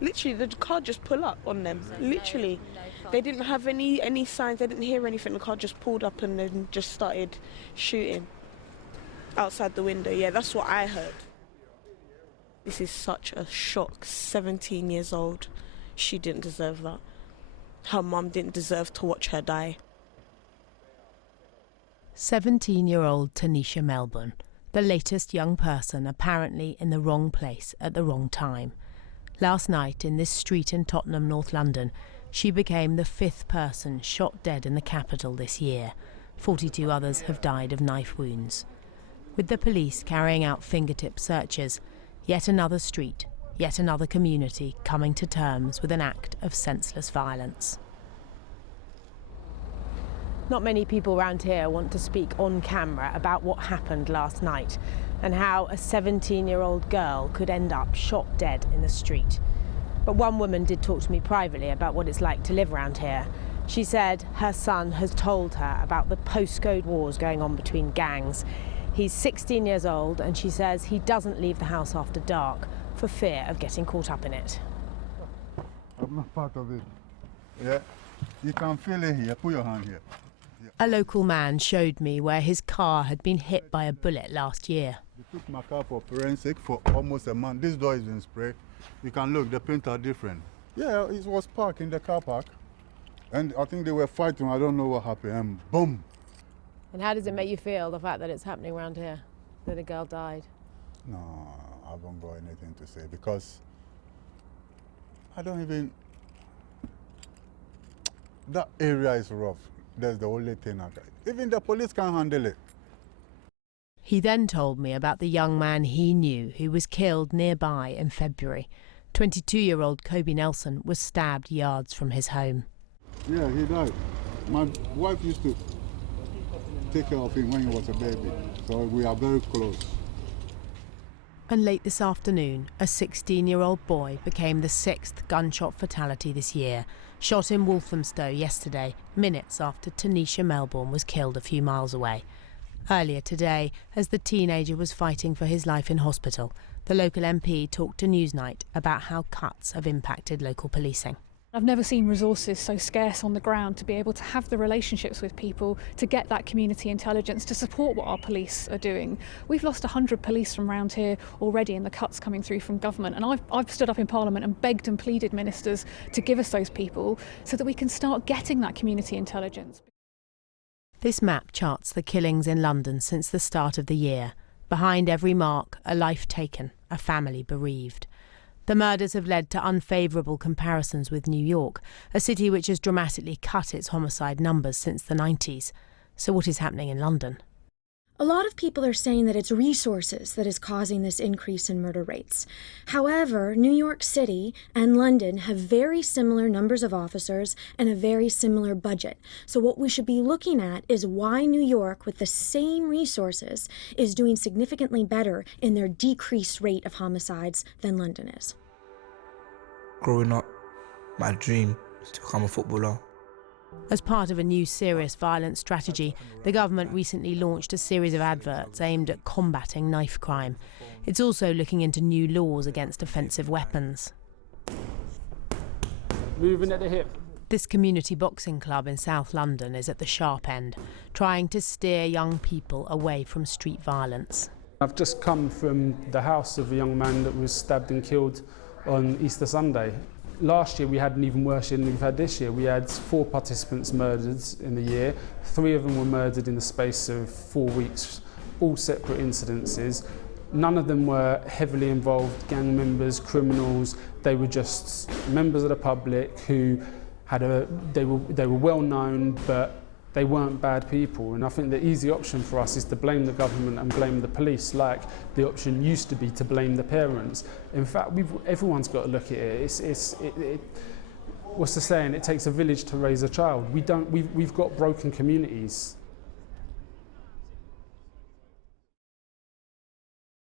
Literally, the car just pulled up on them. Literally. They didn't have any signs, they didn't hear anything. The car just pulled up and then just started shooting outside the window. Yeah, that's what I heard. This is such a shock. 17 years old. She didn't deserve that. Her mum didn't deserve to watch her die. 17-year-old Tanisha Melbourne, the latest young person apparently in the wrong place at the wrong time. Last night in this street in Tottenham, North London, she became the 5th person shot dead in the capital this year. 42 others have died of knife wounds. With the police carrying out fingertip searches, yet another street, yet another community coming to terms with an act of senseless violence. Not many people around here want to speak on camera about what happened last night and how a 17-year-old girl could end up shot dead in the street. But one woman did talk to me privately about what it's like to live around here. She said her son has told her about the postcode wars going on between gangs. He's 16 years old and she says he doesn't leave the house after dark for fear of getting caught up in it. I'm not part of it. Yeah, you can feel it here. Put your hand here. Yeah. A local man showed me where his car had been hit by a bullet last year. We took my car for forensic for almost a month. This door is in spray. You can look, the paint are different. Yeah, it was parked in the car park. And I think they were fighting, I don't know what happened, and boom. And how does it make you feel, the fact that it's happening around here, that a girl died? No, I won't got anything to say because I don't even... That area is rough. That's the only thing I can... Even the police can't handle it. He then told me about the young man he knew who was killed nearby in February. 22-year-old Kobe Nelson was stabbed yards from his home. Yeah, he died. My wife used to take care of him when he was a baby, so we are very close. And late this afternoon, a 16-year-old boy became the 6th gunshot fatality this year, shot in Walthamstow yesterday, minutes after Tanisha Melbourne was killed a few miles away. Earlier today, as the teenager was fighting for his life in hospital, the local MP talked to Newsnight about how cuts have impacted local policing. I've never seen resources so scarce on the ground to be able to have the relationships with people, to get that community intelligence, to support what our police are doing. We've lost 100 police from around here already in the cuts coming through from government, and I've stood up in Parliament and begged and pleaded ministers to give us those people so that we can start getting that community intelligence. This map charts the killings in London since the start of the year. Behind every mark, a life taken, a family bereaved. The murders have led to unfavourable comparisons with New York, a city which has dramatically cut its homicide numbers since the 90s. So what is happening in London? A lot of people are saying that it's resources that is causing this increase in murder rates. However, New York City and London have very similar numbers of officers and a very similar budget. So what we should be looking at is why New York, with the same resources, is doing significantly better in their decreased rate of homicides than London is. Growing up, my dream was to become a footballer. As part of a new serious violence strategy, the government recently launched a series of adverts aimed at combating knife crime. It's also looking into new laws against offensive weapons. Moving at the hip. This community boxing club in South London is at the sharp end, trying to steer young people away from street violence. I've just come from the house of a young man that was stabbed and killed on Easter Sunday. Last year we had an even worse year than we've had this year. We had 4 participants murdered in the year. 3 of them were murdered in the space of 4 weeks, all separate incidences. None of them were heavily involved gang members, criminals. They were just members of the public who had they were well known, but they weren't bad people. And I think the easy option for us is to blame the government and blame the police, like the option used to be to blame the parents. In fact, everyone's got to look at it. What's the saying? It takes a village to raise a child. We've got broken communities.